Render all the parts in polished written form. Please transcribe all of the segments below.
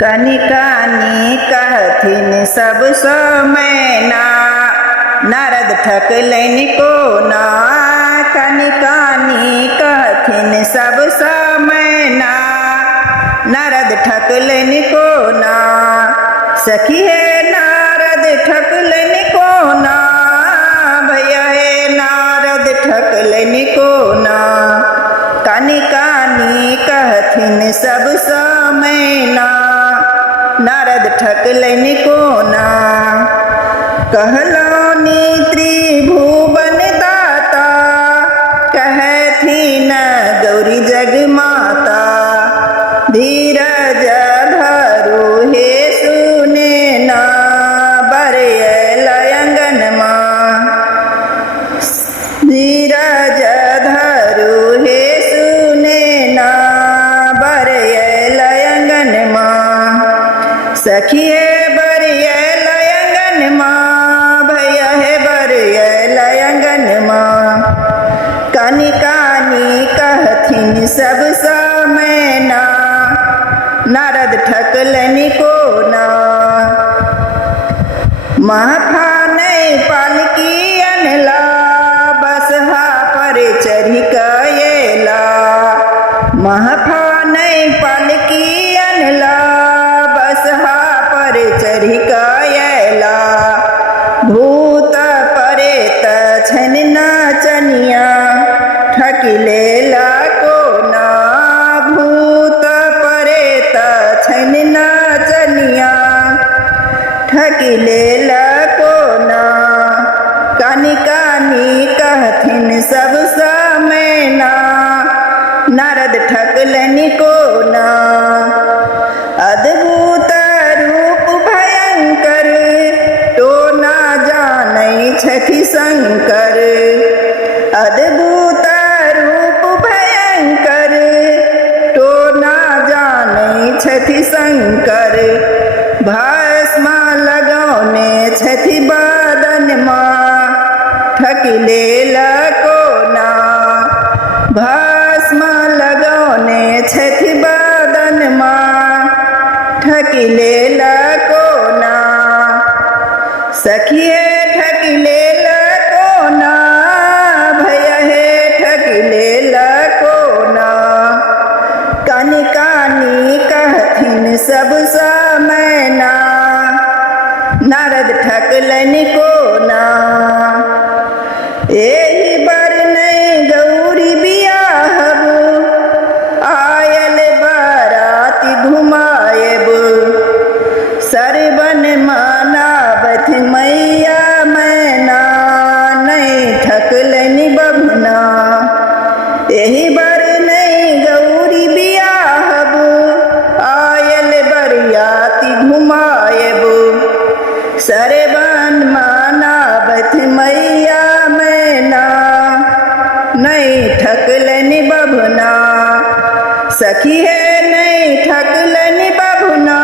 कनि कानी कहथिन सब समयना, नारद ठकलनि कोना। कनि कानी कहथिन सब समयना, नारद ठकलनि कोना। सखी हे नारद ठकलनि कोना, भैया हे नारद ठकलनि कोना। कनि कानी कहथिन सब समयना, नारद ठकलनि कोना। कहलौनि त्रिभुवन दाता, कहथिन गौरी जगमाता। धीरज धरु हे सुने ना, बरयल अंगनमा। धीरज धरु हे सुने ना, बरयल अंगनमा। सखी हे बरयल अंगनमा, भैया हे बरयल अंगनमा। कनि कानी कहथिन सब समयना, नारद ठकलनि कोना। महाफानै पालकी अनला, बसहा पर चढ़ि कयला। महाफानै पालकी अनला, बसहा पर चढ़ि कयला। भूत प्रेत छनि नाचनिया, ठकि लेला कोना। भूत प्रेत छनि नाचनिया, ठकि लेला कोना। कनि कानी कहथिन सब समयना, नारद ठकलनि कोना। अद्भुत रूप भयंकर, तो ना जानै छथि शंकर। अद्भुत रूप भयंकर, तो ना जानै छथि शंकर। भस्म लगौने छथि बदनमा, ठकि लेला कोना। भस्म लगौने छथि बदनमा, ठकि लेला कोना। सखी हे ठकि लेला कोना, भैया हे ठकि लेला कोना। कनि कानी कहथिन सब समयना, नारद ठकलनि कोना। एहि बर नै गौरी बियाहब, आयल बाराती घुमायब। सरवन मनाबथ मैया मैना, नहीं ठकलनि बभना। एहि बर नै गौरी बियाहब, आयल बरियाती घुमायब। सरवन मनाबथ मैया मैना, नहीं ठकलनि बभना। सखी हे नहीं ठकलनि बभना,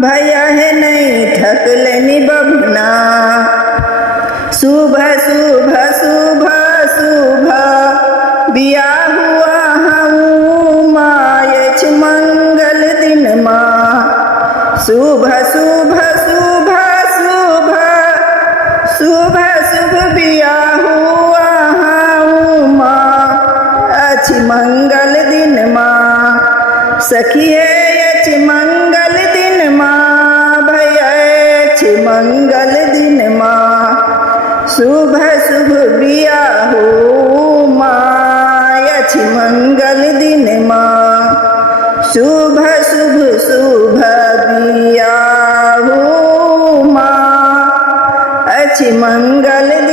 भैया हे नहीं ठकलनि बभना। शुभ शुभ शुभ शुभ बियाह हुआ हूँ, मायछ मंगल दिन माँ। शुभ शुभ शुभ शुभ शुभ शुभ बियाह हुआ हूँ माँ, अछि मंगल दिन माँ। सखी हे अछि मंगल दिन माँ, भैया अछि मंगल दिन माँ। शुभ शुभ बियाह माँ, अछि मंगल दिन माँ। शुभ शुभ शुभ बियाह माँ, अछि मंगल दिन।